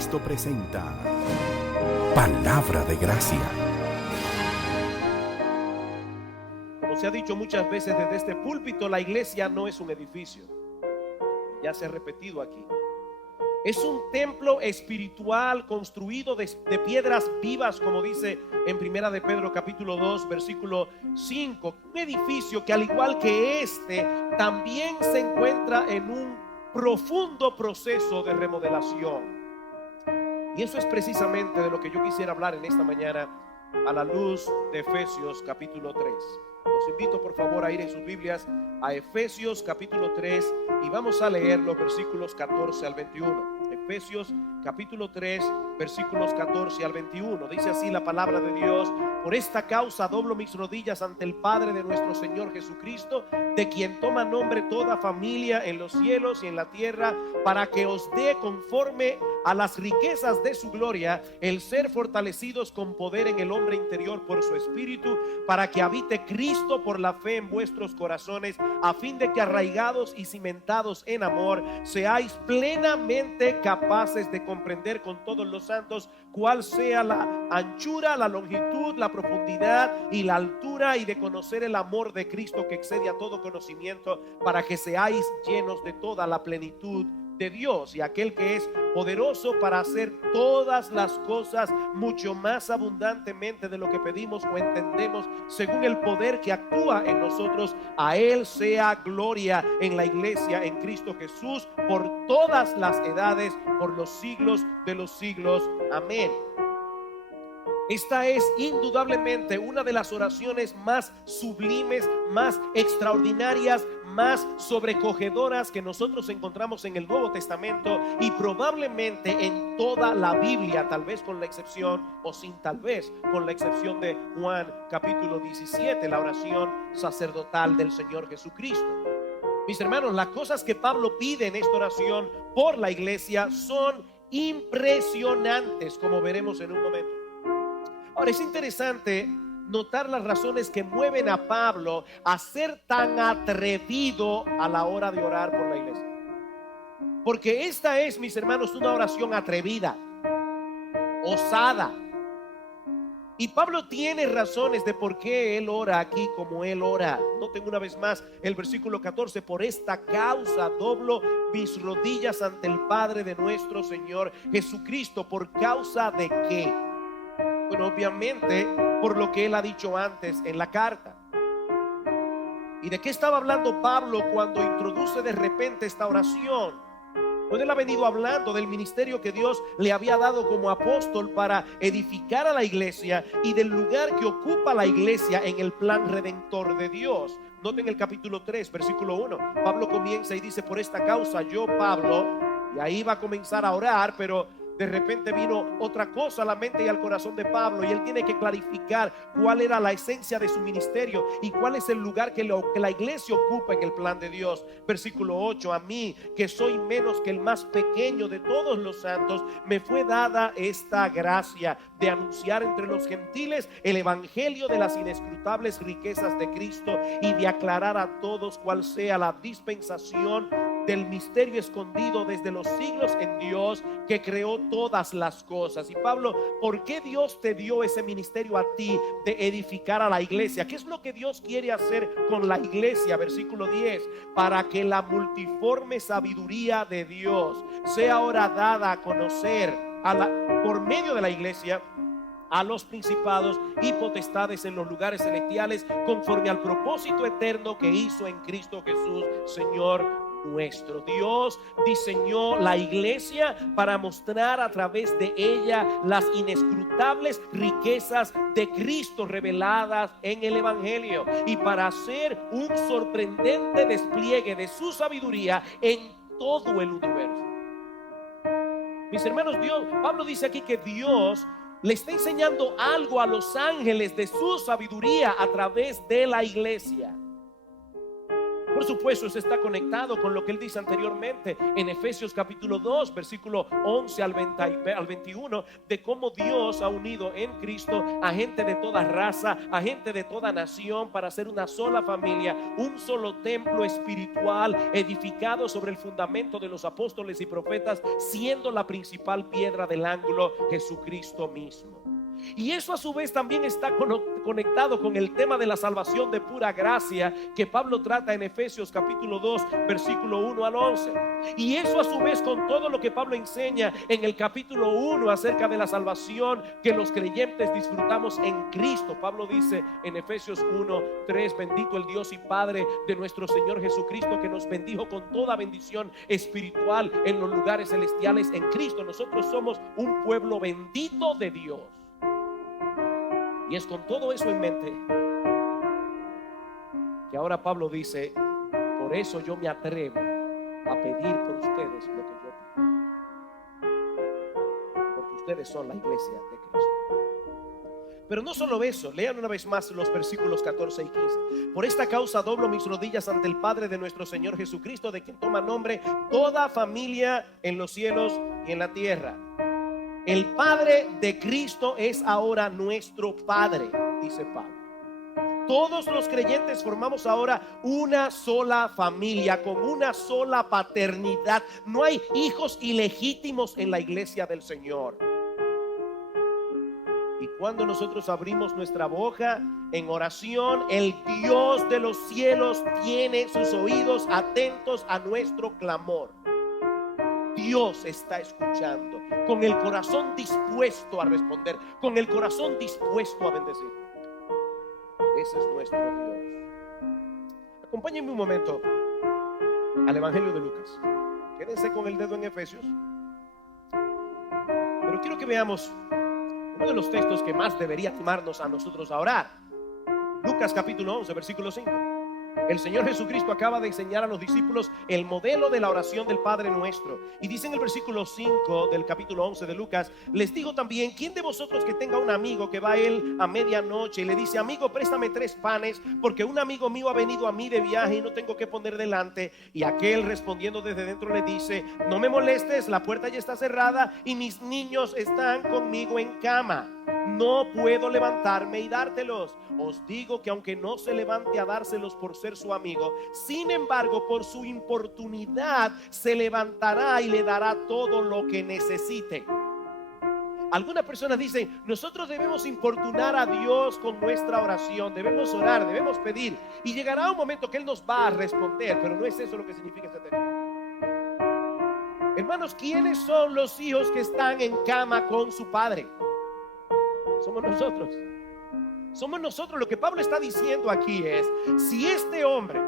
Cristo presenta Palabra de Gracia. Como se ha dicho muchas veces desde este púlpito, la iglesia no es un edificio. Ya se ha repetido aquí. Es un templo espiritual construido de piedras vivas, como dice en Primera de Pedro capítulo 2 versículo 5. Un edificio que, al igual que este, también se encuentra en un profundo proceso de remodelación. Y eso es precisamente de lo que yo quisiera hablar en esta mañana a la luz de Efesios capítulo 3. Los invito por favor a ir en sus Biblias a Efesios capítulo 3 y vamos a leer los versículos 14 al 21. Efesios capítulo 3 versículos 14 al 21. Dice así la palabra de Dios: por esta causa doblo mis rodillas ante el Padre de nuestro Señor Jesucristo, de quien toma nombre toda familia en los cielos y en la tierra, para que os dé, conforme a las riquezas de su gloria, el ser fortalecidos con poder en el hombre interior por su espíritu, para que habite Cristo por la fe en vuestros corazones, a fin de que, arraigados y cimentados en amor, seáis plenamente capaces de comprender con todos los santos cuál sea la anchura, la longitud, la profundidad y la altura, y de conocer el amor de Cristo que excede a todo conocimiento, para que seáis llenos de toda la plenitud de Dios. Y aquel que es poderoso para hacer todas las cosas mucho más abundantemente de lo que pedimos o entendemos, según el poder que actúa en nosotros, a él sea gloria en la iglesia, en Cristo Jesús, por todas las edades, por los siglos de los siglos. Amén. Esta es indudablemente una de las oraciones más sublimes, más extraordinarias, más sobrecogedoras que nosotros encontramos en el Nuevo Testamento, y probablemente en toda la Biblia, tal vez con la excepción, o sin tal vez, con la excepción de Juan capítulo 17, la oración sacerdotal del Señor Jesucristo. Mis hermanos, las cosas que Pablo pide en esta oración por la iglesia son impresionantes, como veremos en un momento. Ahora, es interesante notar las razones que mueven a Pablo a ser tan atrevido a la hora de orar por la iglesia. Porque esta es, mis hermanos, una oración atrevida, osada. Y Pablo tiene razones de por qué él ora aquí como él ora. Noten una vez más el versículo 14: por esta causa doblo mis rodillas ante el Padre de nuestro Señor Jesucristo. ¿Por causa de qué? Bueno, obviamente por lo que él ha dicho antes en la carta. ¿Y de qué estaba hablando Pablo cuando introduce de repente esta oración? Pues él ha venido hablando del ministerio que Dios le había dado como apóstol para edificar a la iglesia, y del lugar que ocupa la iglesia en el plan redentor de Dios. Noten el capítulo 3 versículo 1. Pablo comienza y dice: por esta causa yo, Pablo, y ahí va a comenzar a orar, pero de repente vino otra cosa a la mente y al corazón de Pablo, y él tiene que clarificar cuál era la esencia de su ministerio y cuál es el lugar que la iglesia ocupa en el plan de Dios. Versículo 8: a mí, que soy menos que el más pequeño de todos los santos, me fue dada esta gracia de anunciar entre los gentiles el evangelio de las inescrutables riquezas de Cristo, y de aclarar a todos cuál sea la dispensación del misterio escondido desde los siglos en Dios, que creó todas las cosas. Y Pablo, ¿por qué Dios te dio ese ministerio a ti de edificar a la iglesia? ¿Qué es lo que Dios quiere hacer con la iglesia? Versículo 10: para que la multiforme sabiduría de Dios sea ahora dada a conocer por medio de la iglesia a los principados y potestades en los lugares celestiales, conforme al propósito eterno que hizo en Cristo Jesús, Señor nuestro. Dios diseñó la iglesia para mostrar a través de ella las inescrutables riquezas de Cristo reveladas en el evangelio, y para hacer un sorprendente despliegue de su sabiduría en todo el universo. Mis hermanos, Pablo dice aquí que Dios le está enseñando algo a los ángeles de su sabiduría a través de la iglesia. Por supuesto, eso está conectado con lo que él dice anteriormente en Efesios capítulo 2, versículo 11 al 21, de cómo Dios ha unido en Cristo a gente de toda raza, a gente de toda nación, para hacer una sola familia, un solo templo espiritual edificado sobre el fundamento de los apóstoles y profetas, siendo la principal piedra del ángulo Jesucristo mismo. Y eso a su vez también está conectado con el tema de la salvación de pura gracia que Pablo trata en Efesios capítulo 2 versículo 1 al 11. Y eso a su vez con todo lo que Pablo enseña en el capítulo 1 acerca de la salvación que los creyentes disfrutamos en Cristo. Pablo dice en Efesios 1:3: bendito el Dios y Padre de nuestro Señor Jesucristo, que nos bendijo con toda bendición espiritual en los lugares celestiales en Cristo. Nosotros somos un pueblo bendito de Dios. Y es con todo eso en mente que ahora Pablo dice: por eso yo me atrevo a pedir por ustedes lo que yo pido, porque ustedes son la iglesia de Cristo. Pero no solo eso, lean una vez más los versículos 14 y 15. Por esta causa doblo mis rodillas ante el Padre de nuestro Señor Jesucristo, de quien toma nombre toda familia en los cielos y en la tierra. El Padre de Cristo es ahora nuestro Padre, dice Pablo. Todos los creyentes formamos ahora una sola familia, con una sola paternidad. No hay hijos ilegítimos en la iglesia del Señor. Y cuando nosotros abrimos nuestra boca en oración, el Dios de los cielos tiene sus oídos atentos a nuestro clamor. Dios está escuchando, con el corazón dispuesto a responder, con el corazón dispuesto a bendecir. Ese es nuestro Dios. Acompáñenme un momento al Evangelio de Lucas. Quédense con el dedo en Efesios. Pero quiero que veamos uno de los textos que más debería animarnos a nosotros a orar. Lucas capítulo 11, versículo 5. El Señor Jesucristo acaba de enseñar a los discípulos el modelo de la oración del Padre Nuestro. Y dice en el versículo 5 del capítulo 11 de Lucas: les digo también, ¿quién de vosotros que tenga un amigo que va a él a medianoche y le dice: amigo, préstame 3 panes, porque un amigo mío ha venido a mí de viaje y no tengo que poner delante? Y aquel, respondiendo desde dentro, le dice: no me molestes, la puerta ya está cerrada y mis niños están conmigo en cama. No puedo levantarme y dártelos. Os digo que aunque no se levante a dárselos por ser su amigo, sin embargo por su importunidad se levantará y le dará todo lo que necesite. Algunas personas dicen: nosotros debemos importunar a Dios con nuestra oración, debemos orar, debemos pedir, y llegará un momento que Él nos va a responder. Pero no es eso lo que significa este texto. Hermanos, ¿quiénes son los hijos que están en cama con su padre? Somos nosotros. Somos nosotros. Lo que Pablo está diciendo aquí es: si este hombre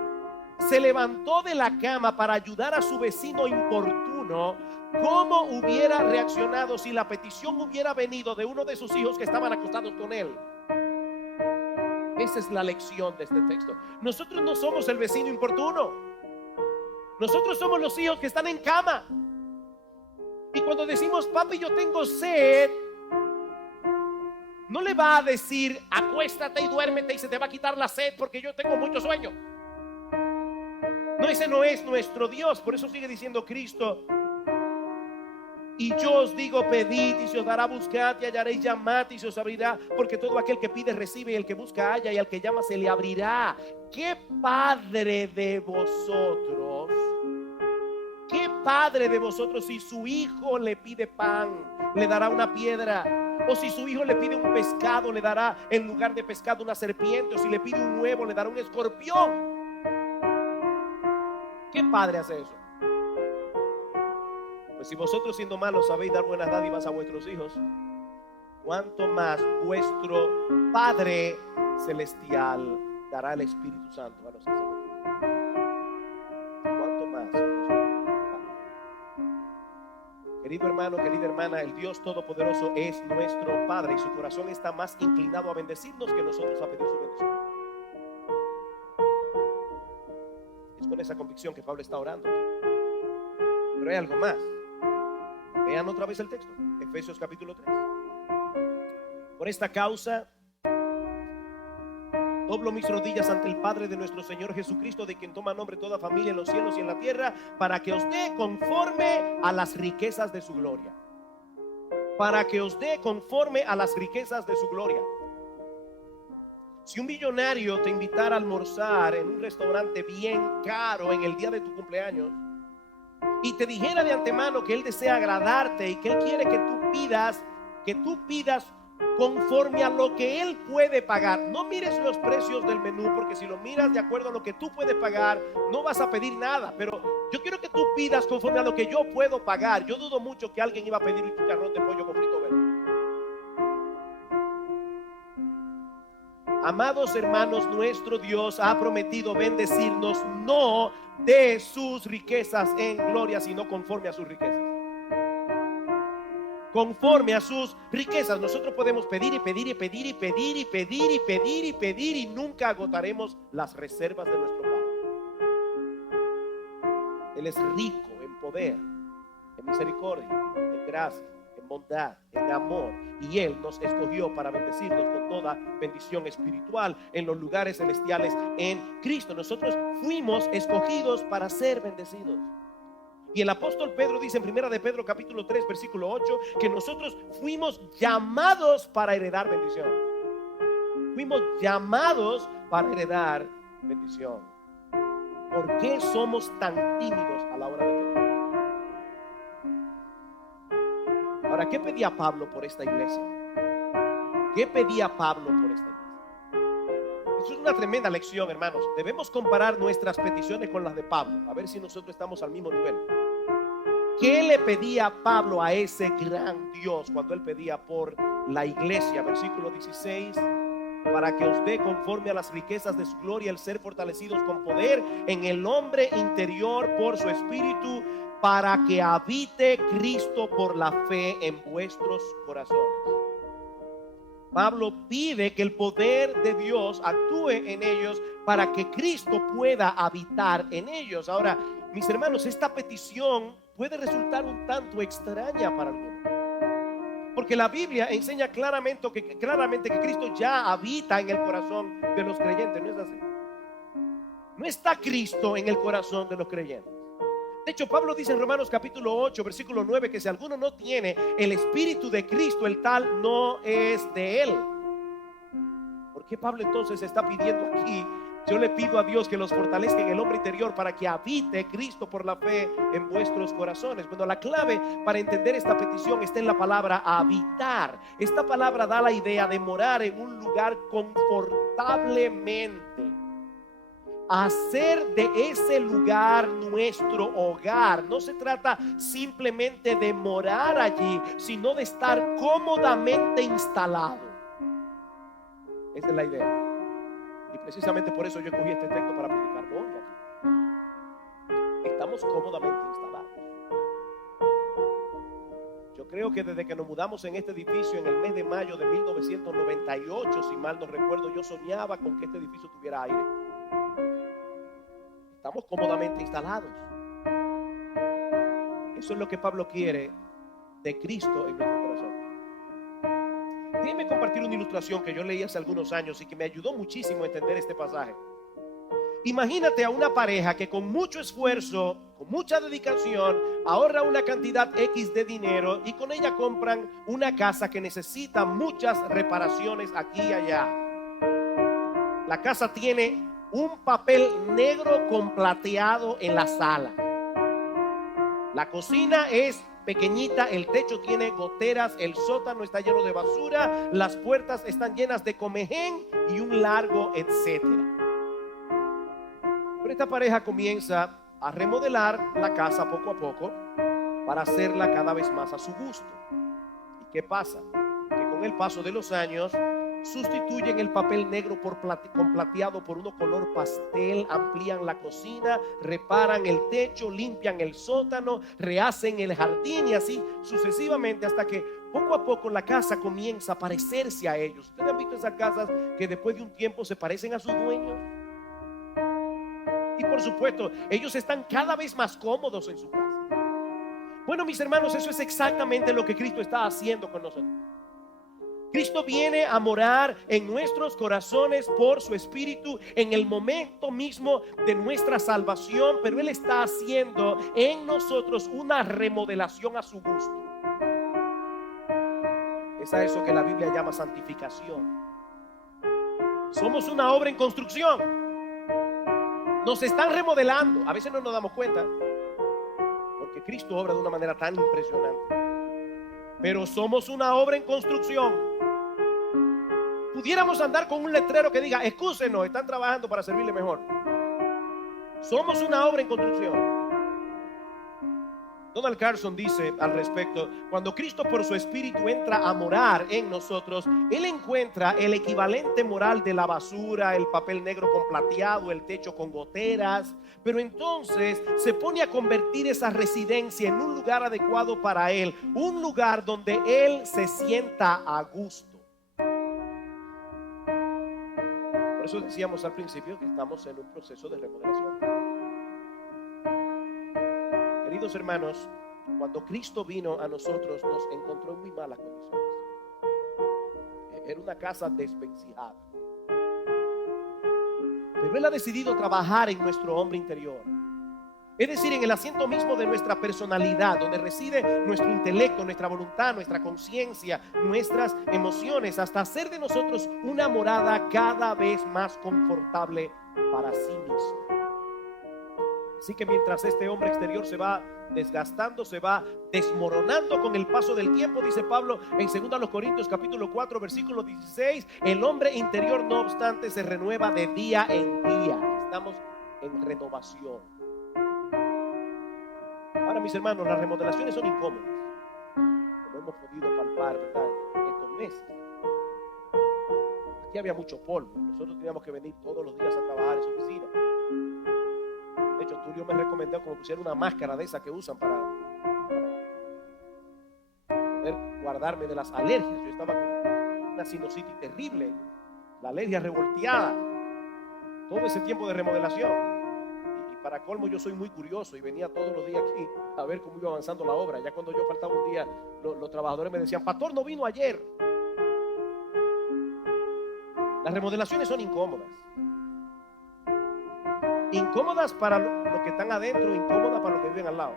se levantó de la cama para ayudar a su vecino importuno, ¿cómo hubiera reaccionado si la petición hubiera venido de uno de sus hijos que estaban acostados con él? Esa es la lección de este texto. Nosotros no somos el vecino importuno. Nosotros somos los hijos que están en cama. Y cuando decimos: papi, yo tengo sed, no le va a decir: acuéstate y duérmete y se te va a quitar la sed porque yo tengo mucho sueño. No, ese no es nuestro Dios. Por eso sigue diciendo Cristo: y yo os digo, pedid y se os dará, buscad y hallaréis, llamad y se os abrirá, porque todo aquel que pide recibe, y el que busca halla, y al que llama se le abrirá. ¿Qué padre de vosotros? ¿Qué padre de vosotros, si su hijo le pide pan, le dará una piedra? O si su hijo le pide un pescado, le dará en lugar de pescado una serpiente? O si le pide un huevo, le dará un escorpión. ¿Qué padre hace eso? Pues si vosotros, siendo malos, sabéis dar buenas dádivas a vuestros hijos, cuánto más vuestro Padre Celestial dará el Espíritu Santo a los que se lo piden. Cuánto más. Querido hermano, querida hermana, el Dios Todopoderoso es nuestro Padre y su corazón está más inclinado a bendecirnos que nosotros a pedir su bendición. Es con esa convicción que Pablo está orando aquí. Pero hay algo más. Vean otra vez el texto, Efesios capítulo 3. Por esta causa Doblo mis rodillas ante el Padre de nuestro Señor Jesucristo, de quien toma nombre toda familia en los cielos y en la tierra, para que os dé conforme a las riquezas de su gloria. Para que os dé conforme a las riquezas de su gloria. Si un millonario te invitara a almorzar en un restaurante bien caro en el día de tu cumpleaños y te dijera de antemano que él desea agradarte y que él quiere que tú pidas conforme a lo que él puede pagar. No mires los precios del menú, porque si lo miras de acuerdo a lo que tú puedes pagar, no vas a pedir nada. Pero yo quiero que tú pidas conforme a lo que yo puedo pagar. Yo dudo mucho que alguien iba a pedir un chicharrón de pollo con frito verde. Amados hermanos, nuestro Dios ha prometido bendecirnos no de sus riquezas en gloria, sino conforme a sus riquezas. Conforme a sus riquezas. Nosotros podemos pedir y pedir y pedir y pedir y pedir y pedir y pedir y nunca agotaremos las reservas de nuestro Padre. Él es rico en poder, en misericordia, en gracia, en bondad, en amor, y Él nos escogió para bendecirnos con toda bendición espiritual en los lugares celestiales en Cristo. Nosotros fuimos escogidos para ser bendecidos. Y el apóstol Pedro dice en primera de Pedro capítulo 3 versículo 8 que nosotros fuimos llamados para heredar bendición. Fuimos llamados para heredar bendición. ¿Por qué somos tan tímidos a la hora de pedir? Ahora, ¿qué pedía Pablo por esta iglesia? ¿Qué pedía Pablo por esta iglesia? Eso es una tremenda lección, hermanos. Debemos comparar nuestras peticiones con las de Pablo, a ver si nosotros estamos al mismo nivel. ¿Qué le pedía Pablo a ese gran Dios cuando él pedía por la iglesia? Versículo 16: para que os dé conforme a las riquezas de su gloria el ser fortalecidos con poder en el hombre interior por su espíritu, para que habite Cristo por la fe en vuestros corazones. Pablo pide que el poder de Dios actúe en ellos para que Cristo pueda habitar en ellos. Ahora, mis hermanos, esta petición puede resultar un tanto extraña para algunos, porque la Biblia enseña claramente que Cristo ya habita en el corazón de los creyentes. ¿No es así? No está Cristo en el corazón de los creyentes. De hecho, Pablo dice en Romanos capítulo 8 versículo 9 que si alguno no tiene el Espíritu de Cristo, el tal no es de él. ¿Por qué Pablo entonces está pidiendo aquí? Yo le pido a Dios que los fortalezca en el hombre interior para que habite Cristo por la fe en vuestros corazones. Bueno, la clave para entender esta petición está en la palabra habitar. Esta palabra da la idea de morar en un lugar confortablemente. Hacer de ese lugar nuestro hogar. No se trata simplemente de morar allí, sino de estar cómodamente instalado. Esa es la idea. Y precisamente por eso yo escogí este texto para predicarlo hoy aquí. Estamos cómodamente instalados. Yo creo que desde que nos mudamos en este edificio en el mes de mayo de 1998, si mal no recuerdo, yo soñaba con que este edificio tuviera aire. Estamos cómodamente instalados. Eso es lo que Pablo quiere de Cristo en nuestro corazón. Déjenme compartir una ilustración que yo leí hace algunos años y que me ayudó muchísimo a entender este pasaje. Imagínate a una pareja que con mucho esfuerzo, con mucha dedicación, ahorra una cantidad X de dinero y con ella compran una casa que necesita muchas reparaciones aquí y allá. La casa tiene un papel negro con plateado en la sala. La cocina es pequeñita, el techo tiene goteras, el sótano está lleno de basura, las puertas están llenas de comején y un largo etcétera. Pero esta pareja comienza a remodelar la casa poco a poco para hacerla cada vez más a su gusto. ¿Y qué pasa? Que con el paso de los años sustituyen el papel negro con plateado por uno color pastel, amplían la cocina, reparan el techo, limpian el sótano, rehacen el jardín y así sucesivamente hasta que poco a poco la casa comienza a parecerse a ellos. ¿Ustedes han visto esas casas que después de un tiempo se parecen a sus dueños? Y por supuesto, ellos están cada vez más cómodos en su casa. Bueno, mis hermanos, eso es exactamente lo que Cristo está haciendo con nosotros. Cristo viene a morar en nuestros corazones por su Espíritu en el momento mismo de nuestra salvación, pero Él está haciendo en nosotros una remodelación a su gusto. Es a eso que la Biblia llama santificación. Somos una obra en construcción. Nos están remodelando. A veces no nos damos cuenta, porque Cristo obra de una manera tan impresionante. Pero somos una obra en construcción. Pudiéramos andar con un letrero que diga: excúsenos, están trabajando para servirle mejor. Somos una obra en construcción. Donald Carson dice al respecto: cuando Cristo por su Espíritu entra a morar en nosotros, Él encuentra el equivalente moral de la basura, el papel negro con plateado, el techo con goteras, pero entonces se pone a convertir esa residencia en un lugar adecuado para Él, un lugar donde Él se sienta a gusto. Por eso decíamos al principio que estamos en un proceso de remodelación. Queridos hermanos, cuando Cristo vino a nosotros, nos encontró en muy malas condiciones. Era una casa desvencijada. Pero Él ha decidido trabajar en nuestro hombre interior. Es decir, en el asiento mismo de nuestra personalidad, donde reside nuestro intelecto, nuestra voluntad, nuestra conciencia, nuestras emociones, hasta hacer de nosotros una morada cada vez más confortable para sí mismo. Así que mientras este hombre exterior se va desgastando, se va desmoronando con el paso del tiempo, dice Pablo en 2 Corintios capítulo 4 versículo 16, el hombre interior no obstante se renueva de día en día. Estamos en renovación. Ahora, mis hermanos, las remodelaciones son incómodas, como hemos podido palpar, ¿verdad?, en estos meses. Aquí había mucho polvo. Nosotros teníamos que venir todos los días a trabajar en su oficina. De hecho, Tulio me recomendó que me pusiera una máscara de esa que usan para poder guardarme de las alergias. Yo estaba con una sinusitis terrible, la alergia revolteada, todo ese tiempo de remodelación. Para colmo, yo soy muy curioso y venía todos los días aquí a ver cómo iba avanzando la obra. Ya cuando yo faltaba un día, los trabajadores me decían: pastor, no vino ayer. Las remodelaciones son incómodas. Incómodas para los que están adentro, incómodas para los que viven al lado.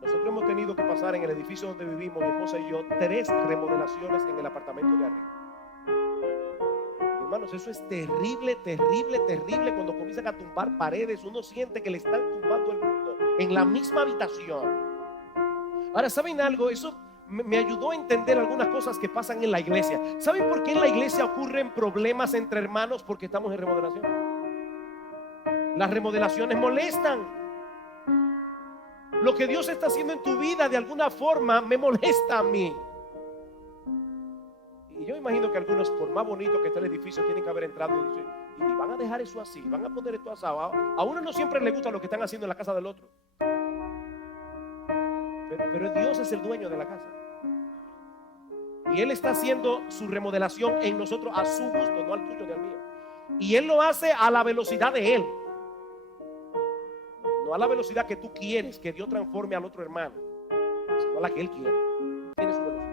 Nosotros hemos tenido que pasar en el edificio donde vivimos, mi esposa y yo, 3 remodelaciones en el apartamento de arriba. Hermanos, eso es terrible, terrible, terrible. Cuando comienzan a tumbar paredes, uno siente que le están tumbando el mundo en la misma habitación. Ahora, ¿saben algo? Eso me ayudó a entender algunas cosas que pasan en la iglesia. ¿Saben por qué en la iglesia ocurren problemas entre hermanos? Porque estamos en remodelación. Las remodelaciones molestan. Lo que Dios está haciendo en tu vida de alguna forma me molesta a mí. Y yo imagino que algunos, por más bonito que esté el edificio, tienen que haber entrado y dicen: y van a dejar eso así, van a poner esto asado. A uno no siempre le gusta lo que están haciendo en la casa del otro, pero Dios es el dueño de la casa y Él está haciendo su remodelación en nosotros a su gusto, no al tuyo ni al mío. Y Él lo hace a la velocidad de Él, no a la velocidad que tú quieres que Dios transforme al otro hermano, sino a la que Él quiere. Tiene su velocidad.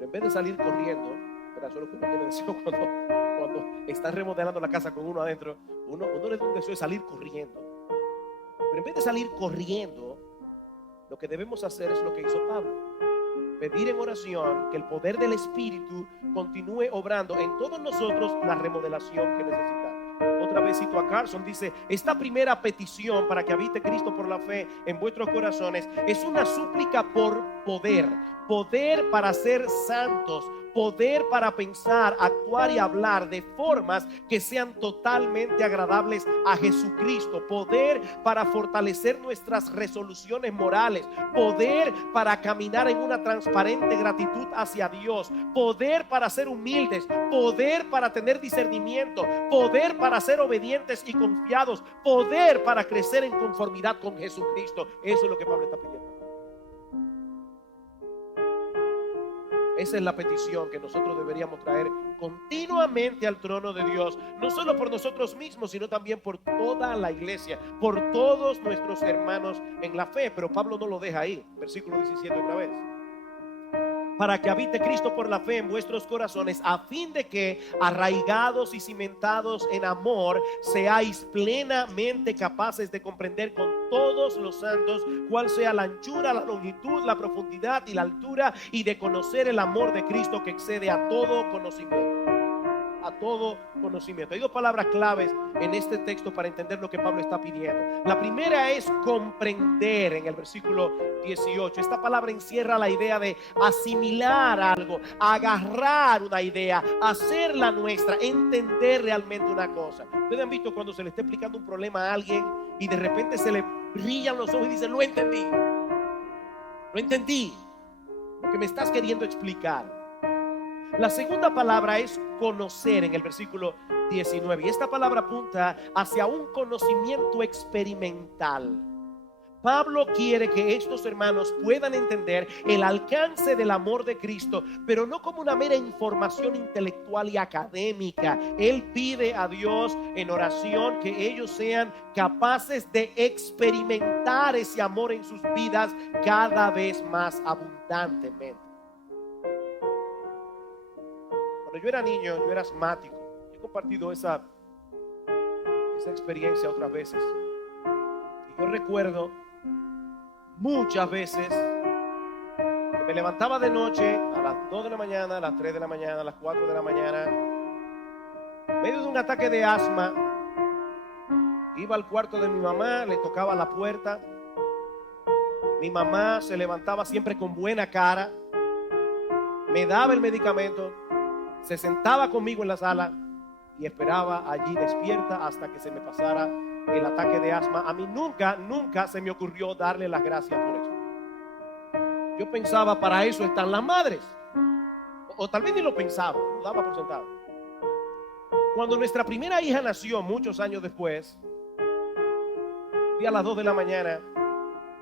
En vez de salir corriendo, pero eso es lo que uno tiene deseo cuando está remodelando la casa con uno adentro, uno le da un deseo de salir corriendo. Pero en vez de salir corriendo, lo que debemos hacer es lo que hizo Pablo: pedir en oración que el poder del Espíritu continúe obrando en todos nosotros la remodelación que necesitamos. Otra vez cito a Carson, dice: esta primera petición para que habite Cristo por la fe en vuestros corazones es una súplica por poder para ser santos, poder para pensar, actuar y hablar de formas que sean totalmente agradables a Jesucristo, poder para fortalecer nuestras resoluciones morales, poder para caminar en una transparente gratitud hacia Dios, poder para ser humildes, poder para tener discernimiento, poder para ser obedientes y confiados, poder para crecer en conformidad con Jesucristo. Eso es lo que Pablo está pidiendo. Esa es la petición que nosotros deberíamos traer continuamente al trono de Dios, no solo por nosotros mismos, sino también por toda la iglesia, por todos nuestros hermanos en la fe. Pero Pablo no lo deja ahí. Versículo 17 otra vez: para que habite Cristo por la fe en vuestros corazones, a fin de que, arraigados y cimentados en amor, seáis plenamente capaces de comprender con todos los santos cuál sea la anchura, la longitud, la profundidad y la altura, y de conocer el amor de Cristo que excede a todo conocimiento. A todo conocimiento. Hay dos palabras claves en este texto para entender lo que Pablo está pidiendo. La primera es comprender, en el versículo 18. Esta palabra encierra la idea de asimilar algo, agarrar una idea, hacerla nuestra, entender realmente una cosa. Ustedes han visto cuando se le está explicando un problema a alguien y de repente se le brillan los ojos y dice: lo entendí, lo que me estás queriendo explicar. La segunda palabra es conocer, en el versículo 19. Y esta palabra apunta hacia un conocimiento experimental. Pablo quiere que estos hermanos puedan entender el alcance del amor de Cristo, pero no como una mera información intelectual y académica. Él pide a Dios en oración que ellos sean capaces de experimentar ese amor en sus vidas cada vez más abundantemente. Cuando yo era niño, yo era asmático. He compartido esa experiencia otras veces. Y yo recuerdo muchas veces que me levantaba de noche a las 2 de la mañana, a las 3 de la mañana, a las 4 de la mañana, en medio de un ataque de asma. Iba al cuarto de mi mamá, le tocaba la puerta. Mi mamá se levantaba siempre con buena cara, me daba el medicamento, se sentaba conmigo en la sala y esperaba allí despierta hasta que se me pasara el ataque de asma. A mí nunca se me ocurrió darle las gracias por eso. Yo pensaba, para eso están las madres. O tal vez ni lo pensaba, lo daba por sentado. Cuando nuestra primera hija nació, muchos años después, un día a las 2 de la mañana,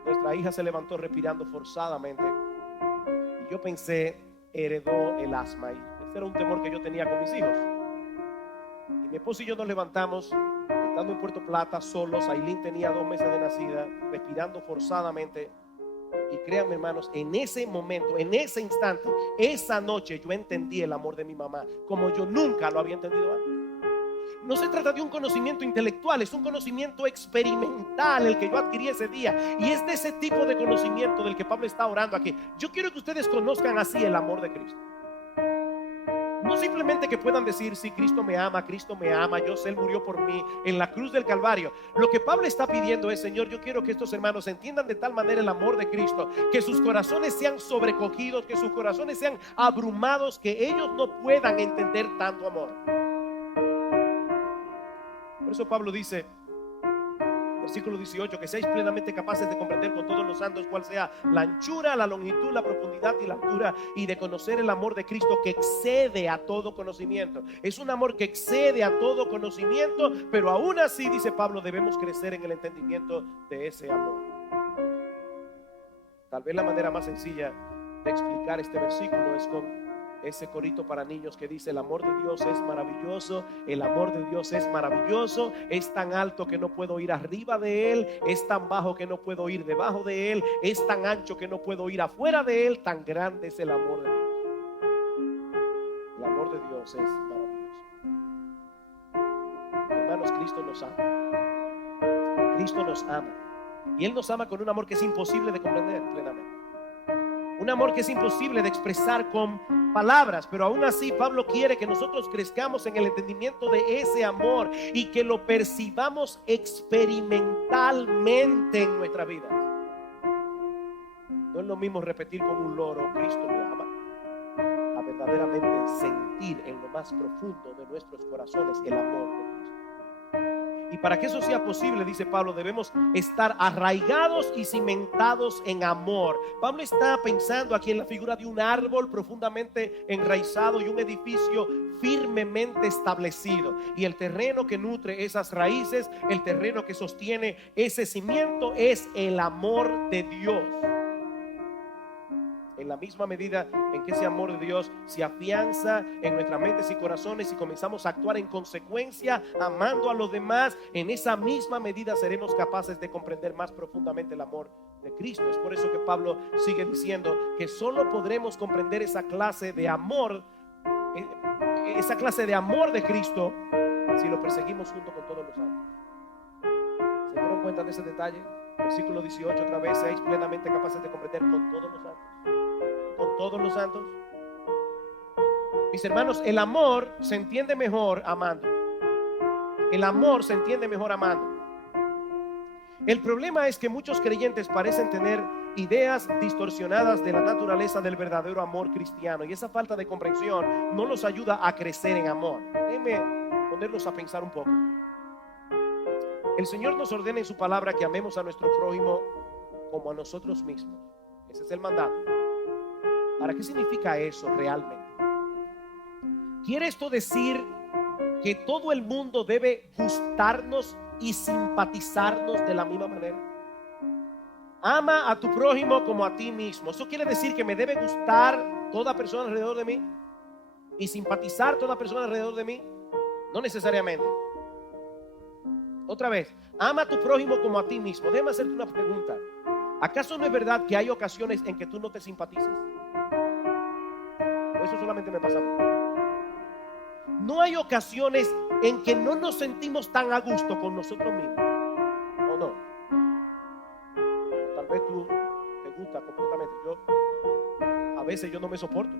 nuestra hija se levantó respirando forzadamente. Y yo pensé, heredó el asma. Y este era un temor que yo tenía con mis hijos. Y mi esposo y yo nos levantamos, estando en Puerto Plata, solos. Ailín tenía 2 meses de nacida, respirando forzadamente. Y créanme, hermanos, en ese momento, en ese instante, esa noche, yo entendí el amor de mi mamá como yo nunca lo había entendido antes. No se trata de un conocimiento intelectual, es un conocimiento experimental el que yo adquirí ese día. Y es de ese tipo de conocimiento del que Pablo está orando aquí. Yo quiero que ustedes conozcan así el amor de Cristo. No simplemente que puedan decir: sí, Cristo me ama, yo sé, Él murió por mí en la cruz del Calvario. Lo que Pablo está pidiendo es: Señor, yo quiero que estos hermanos entiendan de tal manera el amor de Cristo, que sus corazones sean sobrecogidos, que sus corazones sean abrumados, que ellos no puedan entender tanto amor. Por eso Pablo dice, versículo 18, que seáis plenamente capaces de comprender con todos los santos cuál sea la anchura, la longitud, la profundidad y la altura, y de conocer el amor de Cristo que excede a todo conocimiento. Es un amor que excede a todo conocimiento, pero aún así, dice Pablo, debemos crecer en el entendimiento de ese amor. Tal vez la manera más sencilla de explicar este versículo es con ese corito para niños que dice: el amor de Dios es maravilloso, el amor de Dios es maravilloso, es tan alto que no puedo ir arriba de él, es tan bajo que no puedo ir debajo de él, es tan ancho que no puedo ir afuera de él, tan grande es el amor de Dios. El amor de Dios es maravilloso. Hermanos, Cristo nos ama. Cristo nos ama. Y Él nos ama con un amor que es imposible de comprender plenamente. Un amor que es imposible de expresar con palabras, pero aún así Pablo quiere que nosotros crezcamos en el entendimiento de ese amor y que lo percibamos experimentalmente en nuestra vida. No es lo mismo repetir como un loro: Cristo me ama, a verdaderamente sentir en lo más profundo de nuestros corazones el amor de Cristo. Y para que eso sea posible, dice Pablo, debemos estar arraigados y cimentados en amor. Pablo está pensando aquí en la figura de un árbol profundamente enraizado y un edificio firmemente establecido. Y el terreno que nutre esas raíces, el terreno que sostiene ese cimiento, es el amor de Dios. El en la misma medida en que ese amor de Dios se afianza en nuestras mentes y corazones y comenzamos a actuar en consecuencia, amando a los demás, en esa misma medida seremos capaces de comprender más profundamente el amor de Cristo. Es por eso que Pablo sigue diciendo que solo podremos comprender esa clase de amor de Cristo si lo perseguimos junto con todos los santos. ¿Se dieron cuenta de ese detalle? Versículo 18 otra vez: seáis plenamente capaces de comprender con todos los santos. Con todos los santos. Mis hermanos, el amor se entiende mejor amando. El amor se entiende mejor amando. El problema es que muchos creyentes parecen tener ideas distorsionadas de la naturaleza del verdadero amor cristiano, y esa falta de comprensión no los ayuda a crecer en amor. Déjenme ponerlos a pensar un poco. El Señor nos ordena en su palabra que amemos a nuestro prójimo como a nosotros mismos. Ese es el mandato. ¿Para qué significa eso realmente? ¿Quiere esto decir que todo el mundo debe gustarnos y simpatizarnos de la misma manera? Ama a tu prójimo como a ti mismo. ¿Eso quiere decir que me debe gustar toda persona alrededor de mí y simpatizar toda persona alrededor de mí? No necesariamente. Otra vez, ama a tu prójimo como a ti mismo. Déjame hacerte una pregunta. ¿Acaso no es verdad que hay ocasiones en que tú no te simpatizas? ¿O eso solamente me pasa a mí? ¿No hay ocasiones en que no nos sentimos tan a gusto con nosotros mismos? ¿O no? Tal vez tú te gusta completamente. A veces yo no me soporto.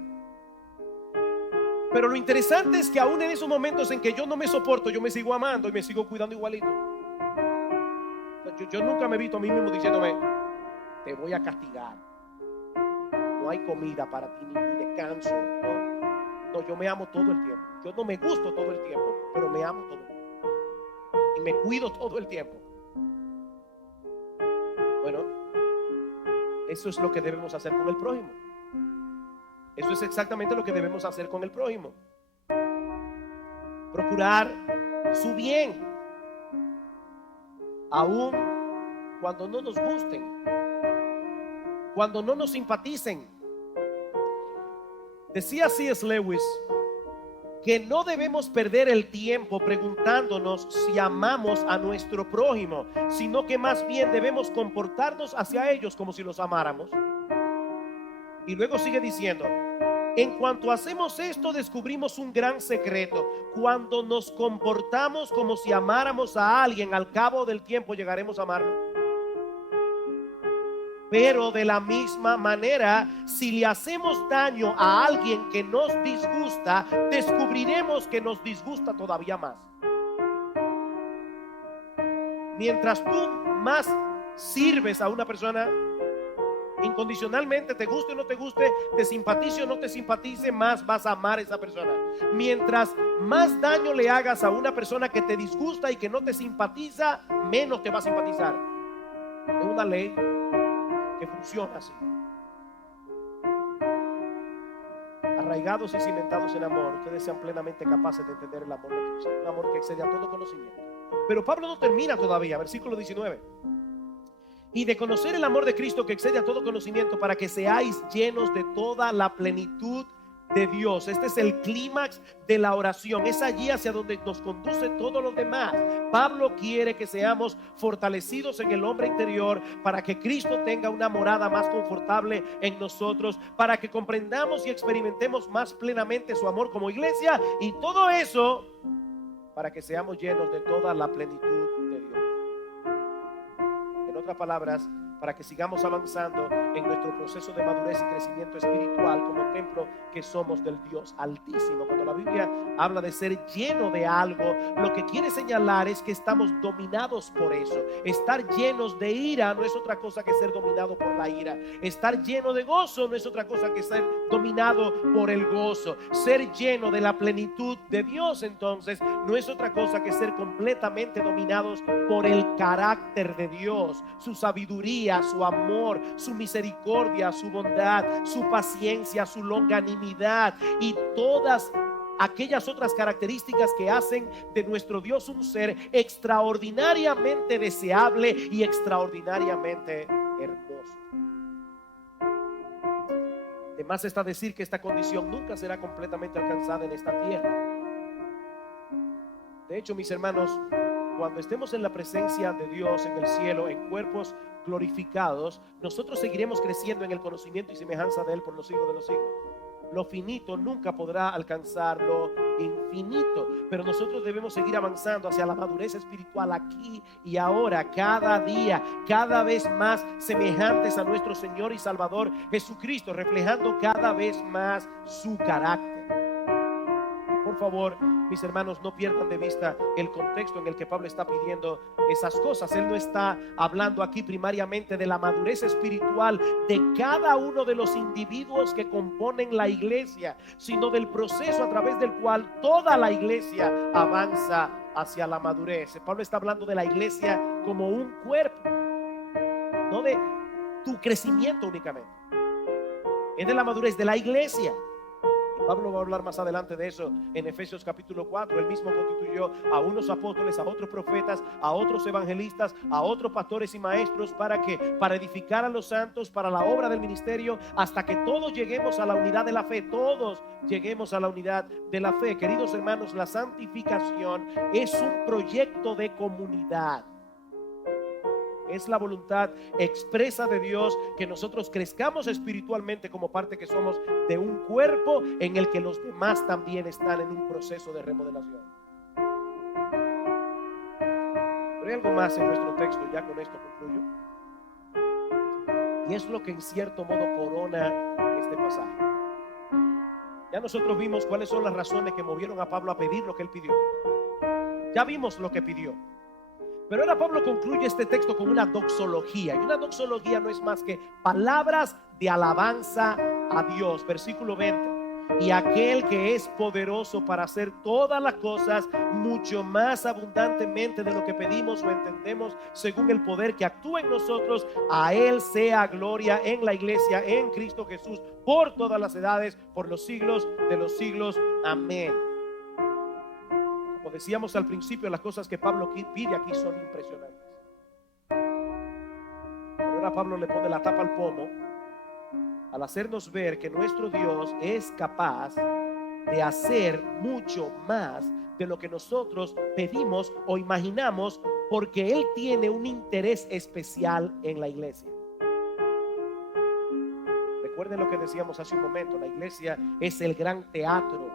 Pero lo interesante es que aún en esos momentos en que yo no me soporto, yo me sigo amando y me sigo cuidando igualito. Yo nunca me he visto a mí mismo diciéndome: te voy a castigar, no hay comida para ti, ni descanso. No, yo me amo todo el tiempo. Yo no me gusto todo el tiempo, pero me amo todo el tiempo y me cuido todo el tiempo. Bueno, eso es lo que debemos hacer con el prójimo. Eso es exactamente lo que debemos hacer con el prójimo. Procurar su bien, aun cuando no nos gusten, cuando no nos simpaticen. Decía C.S. Lewis que no debemos perder el tiempo preguntándonos si amamos a nuestro prójimo, sino que más bien debemos comportarnos hacia ellos como si los amáramos. Y luego sigue diciendo: en cuanto hacemos esto, descubrimos un gran secreto. Cuando nos comportamos como si amáramos a alguien, al cabo del tiempo llegaremos a amarlo. Pero de la misma manera, si le hacemos daño a alguien que nos disgusta, descubriremos que nos disgusta todavía más. Mientras tú más sirves a una persona incondicionalmente, te guste o no te guste, te simpatice o no te simpatice, más vas a amar a esa persona. Mientras más daño le hagas a una persona que te disgusta y que no te simpatiza, menos te va a simpatizar. Es una ley que funciona así. Arraigados y cimentados en amor, ustedes sean plenamente capaces de entender el amor de Cristo, un amor que excede a todo conocimiento. Pero Pablo no termina todavía. Versículo 19: y de conocer el amor de Cristo que excede a todo conocimiento, para que seáis llenos de toda la plenitud de Dios. Este es el clímax de la oración. Es allí hacia donde nos conduce todo lo demás. Pablo quiere que seamos fortalecidos en el hombre interior, para que Cristo tenga una morada más confortable en nosotros, para que comprendamos y experimentemos más plenamente su amor como iglesia, y todo eso para que seamos llenos de toda la plenitud de Dios. En otras palabras, para que sigamos avanzando en nuestro proceso de madurez y crecimiento espiritual como templo que somos del Dios Altísimo. Cuando la Biblia habla de ser lleno de algo, lo que quiere señalar es que estamos dominados por eso. Estar llenos de ira no es otra cosa que ser dominado por la ira. Estar lleno de gozo no es otra cosa que ser dominado por el gozo. Ser lleno de la plenitud de Dios, entonces, no es otra cosa que ser completamente dominados por el carácter de Dios, su sabiduría, su amor, su misericordia, su bondad, su paciencia, su longanimidad y todas aquellas otras características que hacen de nuestro Dios un ser extraordinariamente deseable y extraordinariamente hermoso. Además está decir que esta condición nunca será completamente alcanzada en esta tierra. De hecho, mis hermanos, cuando estemos en la presencia de Dios en el cielo, en cuerpos glorificados, nosotros seguiremos creciendo en el conocimiento y semejanza de Él por los siglos de los siglos. Lo finito nunca podrá alcanzar lo infinito, pero nosotros debemos seguir avanzando hacia la madurez espiritual aquí y ahora, cada día, cada vez más semejantes a nuestro Señor y Salvador Jesucristo, reflejando cada vez más su carácter. Por favor, mis hermanos, no pierdan de vista el contexto en el que Pablo está pidiendo esas cosas. Él no está hablando aquí primariamente de la madurez espiritual de cada uno de los individuos que componen la iglesia, sino del proceso a través del cual toda la iglesia avanza hacia la madurez. Pablo está hablando de la iglesia como un cuerpo, no de tu crecimiento únicamente. Es de la madurez de la iglesia. Pablo va a hablar más adelante de eso en Efesios capítulo 4. Él mismo constituyó a unos apóstoles, a otros profetas, a otros evangelistas, a otros pastores y maestros. ¿Para qué? Para edificar a los santos, para la obra del ministerio, hasta que todos lleguemos a la unidad de la fe. Todos lleguemos a la unidad de la fe. Queridos hermanos, la santificación es un proyecto de comunidad. Es la voluntad expresa de Dios que nosotros crezcamos espiritualmente como parte que somos de un cuerpo en el que los demás también están en un proceso de remodelación. Pero hay algo más en nuestro texto, ya con esto concluyo. Y es lo que en cierto modo corona este pasaje. Ya nosotros vimos cuáles son las razones que movieron a Pablo a pedir lo que él pidió. Ya vimos lo que pidió. Pero ahora Pablo concluye este texto con una doxología. Y una doxología no es más que palabras de alabanza a Dios. Versículo 20. Y aquel que es poderoso para hacer todas las cosas mucho más abundantemente de lo que pedimos o entendemos, según el poder que actúa en nosotros, a Él sea gloria en la iglesia, en Cristo Jesús, por todas las edades, por los siglos de los siglos. Amén. Como decíamos al principio, las cosas que Pablo pide aquí son impresionantes. Pero ahora Pablo le pone la tapa al pomo al hacernos ver que nuestro Dios es capaz de hacer mucho más de lo que nosotros pedimos o imaginamos, porque Él tiene un interés especial en la iglesia. Recuerden lo que decíamos hace un momento: la iglesia es el gran teatro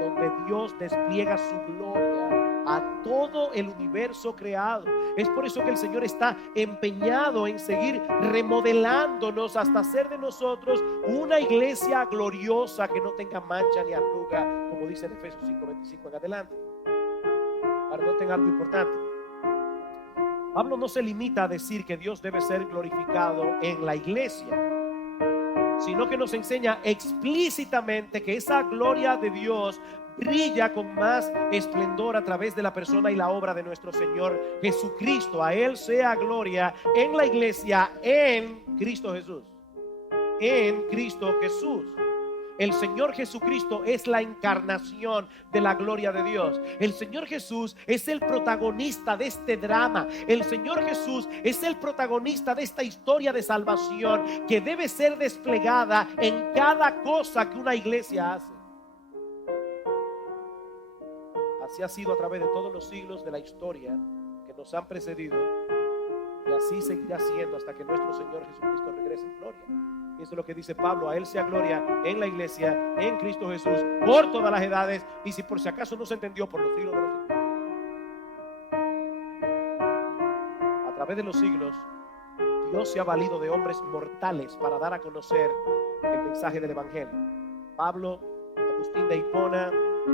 donde Dios despliega su gloria a todo el universo creado. Es por eso que el Señor está empeñado en seguir remodelándonos hasta hacer de nosotros una iglesia gloriosa que no tenga mancha ni arruga, como dice en Efesios 5:25 en adelante. Ahora noten algo importante. Pablo no se limita a decir que Dios debe ser glorificado en la iglesia, sino que nos enseña explícitamente que esa gloria de Dios brilla con más esplendor a través de la persona y la obra de nuestro Señor Jesucristo. A Él sea gloria en la iglesia, en Cristo Jesús. En Cristo Jesús. El Señor Jesucristo es la encarnación de la gloria de Dios. El Señor Jesús es el protagonista de este drama. El Señor Jesús es el protagonista de esta historia de salvación que debe ser desplegada en cada cosa que una iglesia hace. Así ha sido a través de todos los siglos de la historia que nos han precedido, y así seguirá siendo hasta que nuestro Señor Jesucristo regrese en gloria. Y eso es lo que dice Pablo: a Él sea gloria en la iglesia, en Cristo Jesús, por todas las edades, y si por si acaso no se entendió, por los siglos de los siglos. A través de los siglos, Dios se ha valido de hombres mortales para dar a conocer el mensaje del evangelio. Pablo, Agustín de Hipona,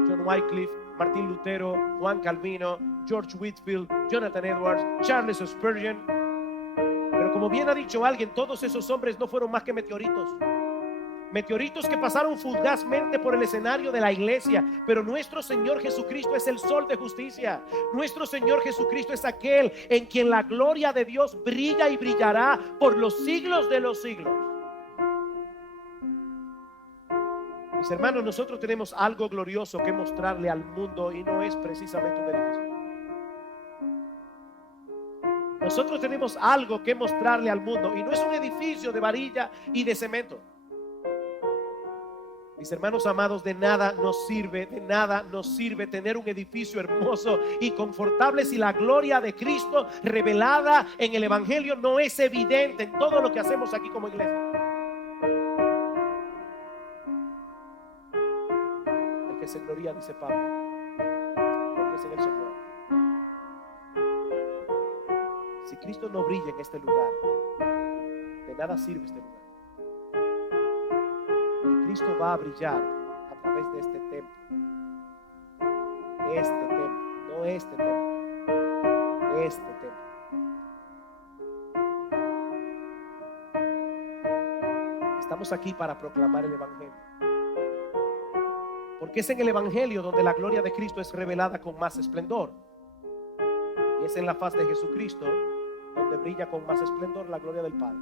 John Wycliffe, Martín Lutero, Juan Calvino, George Whitefield, Jonathan Edwards, Charles Spurgeon. Pero como bien ha dicho alguien, todos esos hombres no fueron más que meteoritos. Meteoritos que pasaron fugazmente por el escenario de la iglesia. Pero nuestro Señor Jesucristo es el sol de justicia. Nuestro Señor Jesucristo es aquel en quien la gloria de Dios brilla y brillará por los siglos de los siglos. Mis hermanos, nosotros tenemos algo glorioso que mostrarle al mundo, y no es precisamente un edificio. Nosotros tenemos algo que mostrarle al mundo, y no es un edificio de varilla y de cemento. Mis hermanos amados, de nada nos sirve tener un edificio hermoso y confortable si la gloria de Cristo revelada en el Evangelio no es evidente en todo lo que hacemos aquí como iglesia. El que se gloria, dice Pablo, gloria es en el Señor. Si Cristo no brilla en este lugar, de nada sirve este lugar. Y Cristo va a brillar a través de este templo. Este templo, no este templo, este templo. Estamos aquí para proclamar el Evangelio, porque es en el Evangelio donde la gloria de Cristo es revelada con más esplendor, y es en la faz de Jesucristo donde brilla con más esplendor la gloria del Padre,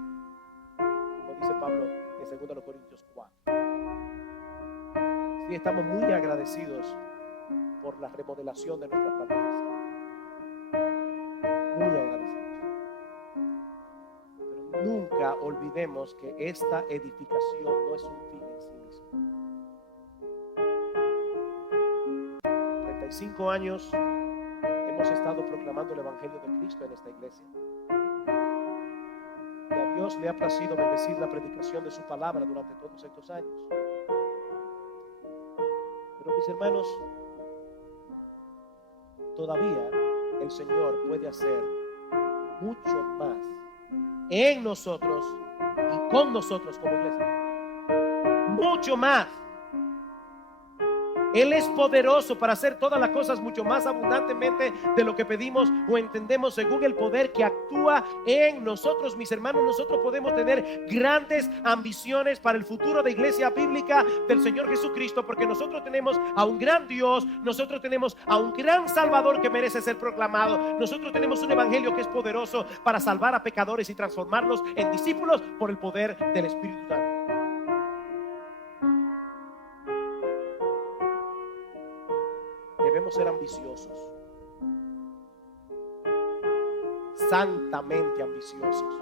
como dice Pablo en 2 Corintios 4. Sí, estamos muy agradecidos por la remodelación de nuestra plataforma, muy agradecidos, pero nunca olvidemos que esta edificación no es un fin en sí mismo. 35 años hemos estado proclamando el Evangelio de Cristo en esta iglesia, y a Dios le ha placido bendecir la predicación de su palabra durante todos estos años. Pero mis hermanos, todavía el Señor puede hacer mucho más en nosotros y con nosotros como iglesia. Mucho más. Él es poderoso para hacer todas las cosas mucho más abundantemente de lo que pedimos o entendemos, según el poder que actúa en nosotros. Mis hermanos, nosotros podemos tener grandes ambiciones para el futuro de Iglesia Bíblica del Señor Jesucristo, porque nosotros tenemos a un gran Dios, nosotros tenemos a un gran Salvador que merece ser proclamado, nosotros tenemos un evangelio que es poderoso para salvar a pecadores y transformarlos en discípulos por el poder del Espíritu Santo. Debemos ser ambiciosos, santamente ambiciosos.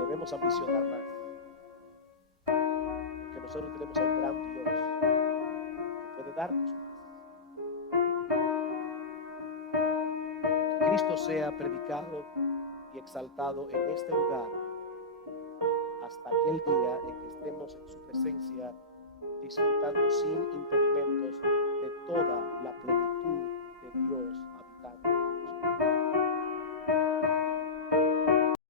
Debemos ambicionar más, porque nosotros tenemos a un gran Dios que puede darnos más. Que Cristo sea predicado y exaltado en este lugar hasta aquel día en que estemos en su presencia, disfrutando sin impedimentos de toda la plenitud de Dios habitando